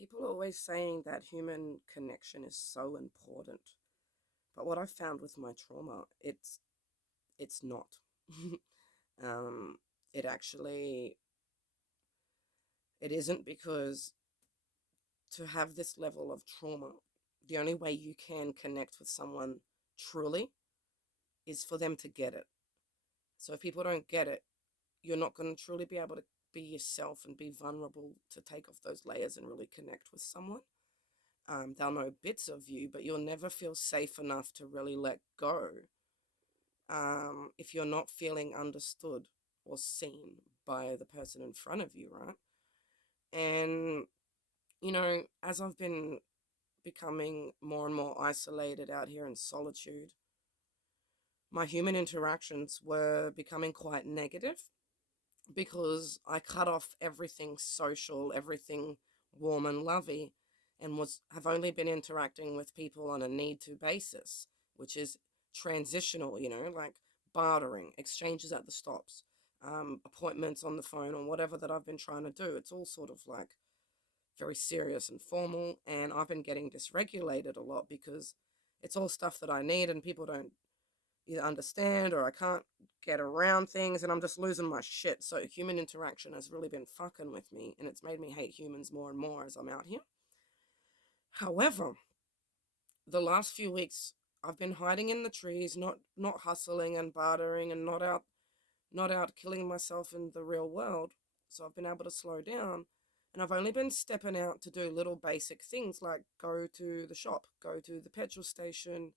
People are always saying that human connection is so important. But what I've found with my trauma, it's not. um, it actually it isn't, because to have this level of trauma, the only way you can connect with someone truly is for them to get it. So if people don't get it, you're not going to truly be able to be yourself and be vulnerable to take off those layers and really connect with someone. They'll know bits of you, but you'll never feel safe enough to really let go if you're not feeling understood or seen by the person in front of you, right? And, as I've been becoming more and more isolated out here in solitude, my human interactions were becoming quite negative because I cut off everything social, everything warm and lovey, and was have only been interacting with people on a need to basis, which is transitional, like bartering, exchanges at the stops, appointments on the phone, or whatever that I've been trying to do. It's all sort of like very serious and formal, and I've been getting dysregulated a lot because it's all stuff that I need, and people don't either understand, or I can't get around things, and I'm just losing my shit. So human interaction has really been fucking with me, and it's made me hate humans more and more as I'm out here. However, the last few weeks I've been hiding in the trees, not hustling and bartering, and not out killing myself in the real world. So I've been able to slow down, and I've only been stepping out to do little basic things like go to the shop, go to the petrol station,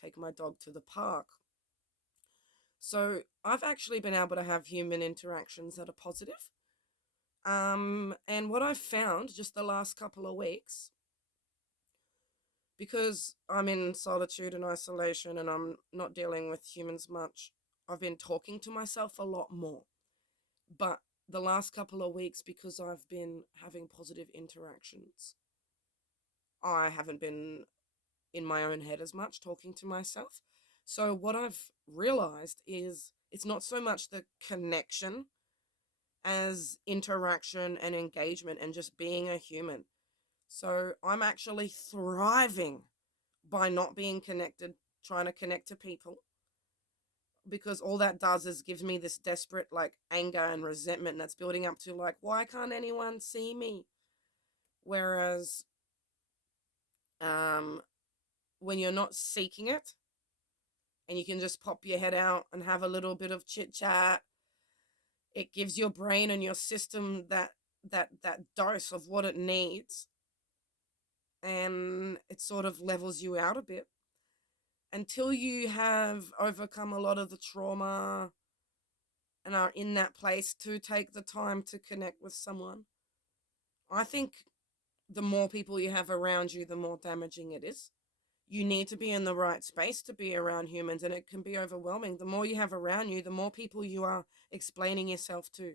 take my dog to the park. So I've actually been able to have human interactions that are positive. And what I've found just the last couple of weeks, because I'm in solitude and isolation and I'm not dealing with humans much, I've been talking to myself a lot more. But the last couple of weeks, because I've been having positive interactions, I haven't been in my own head as much talking to myself. So what I've realized is it's not so much the connection as interaction and engagement and just being a human. So I'm actually thriving by not being connected, trying to connect to people, because all that does is gives me this desperate like anger and resentment that's building up to like, why can't anyone see me? Whereas um when you're not seeking it, and you can just pop your head out and have a little bit of chit chat, it gives your brain and your system that dose of what it needs, and it sort of levels you out a bit until you have overcome a lot of the trauma and are in that place to take the time to connect with someone. I think the more people you have around you, the more damaging it is. You need to be in the right space to be around humans, and it can be overwhelming. The more you have around you, the more people you are explaining yourself to,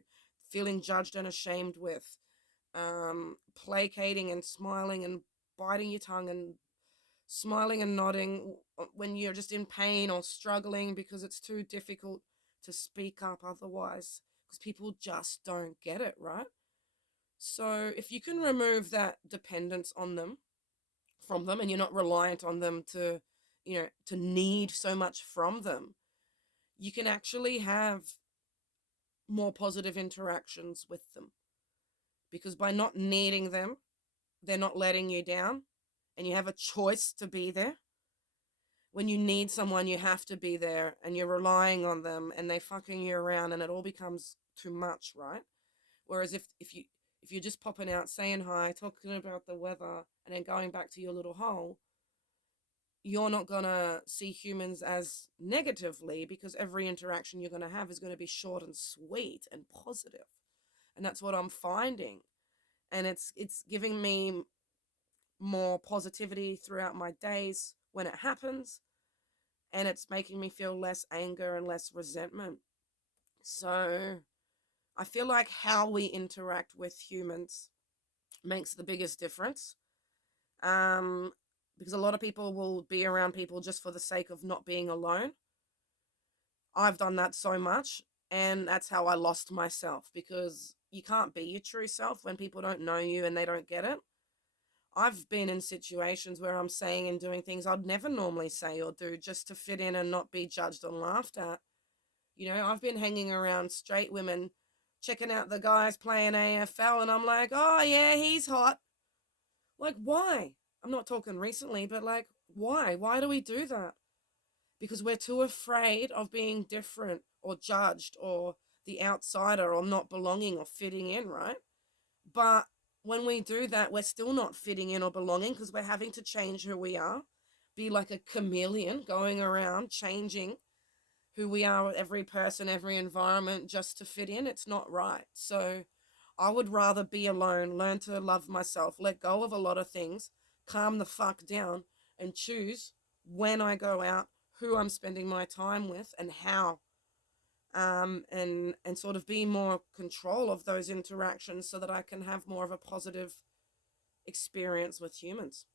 feeling judged and ashamed with, placating and smiling and biting your tongue and smiling and nodding when you're just in pain or struggling because it's too difficult to speak up otherwise, because people just don't get it, right? So if you can remove that dependence on them, from them, and you're not reliant on them to need so much from them, you can actually have more positive interactions with them, because by not needing them, they're not letting you down, and you have a choice to be there. When you need someone, you have to be there, and you're relying on them, and they fucking you around, and it all becomes too much, right? Whereas if you're just popping out, saying hi, talking about the weather, and then going back to your little hole, you're not going to see humans as negatively, because every interaction you're going to have is going to be short and sweet and positive. And that's what I'm finding. And it's giving me more positivity throughout my days when it happens, and it's making me feel less anger and less resentment. So I feel like how we interact with humans makes the biggest difference. Um, because a lot of people will be around people just for the sake of not being alone. I've done that so much, and that's how I lost myself, because you can't be your true self when people don't know you and they don't get it. I've been in situations where I'm saying and doing things I'd never normally say or do just to fit in and not be judged and laughed at. You know, I've been hanging around straight women, checking out the guys playing AFL, and I'm like, oh, yeah, he's hot. Like, why? I'm not talking recently, but like, why? Why do we do that? Because we're too afraid of being different or judged or the outsider or not belonging or fitting in, right? But when we do that, we're still not fitting in or belonging because we're having to change who we are, be like a chameleon going around changing who we are with every person, every environment just to fit in. It's not right. So I would rather be alone, learn to love myself, let go of a lot of things, calm the fuck down, and choose when I go out, who I'm spending my time with, and how. And sort of be more control of those interactions so that I can have more of a positive experience with humans.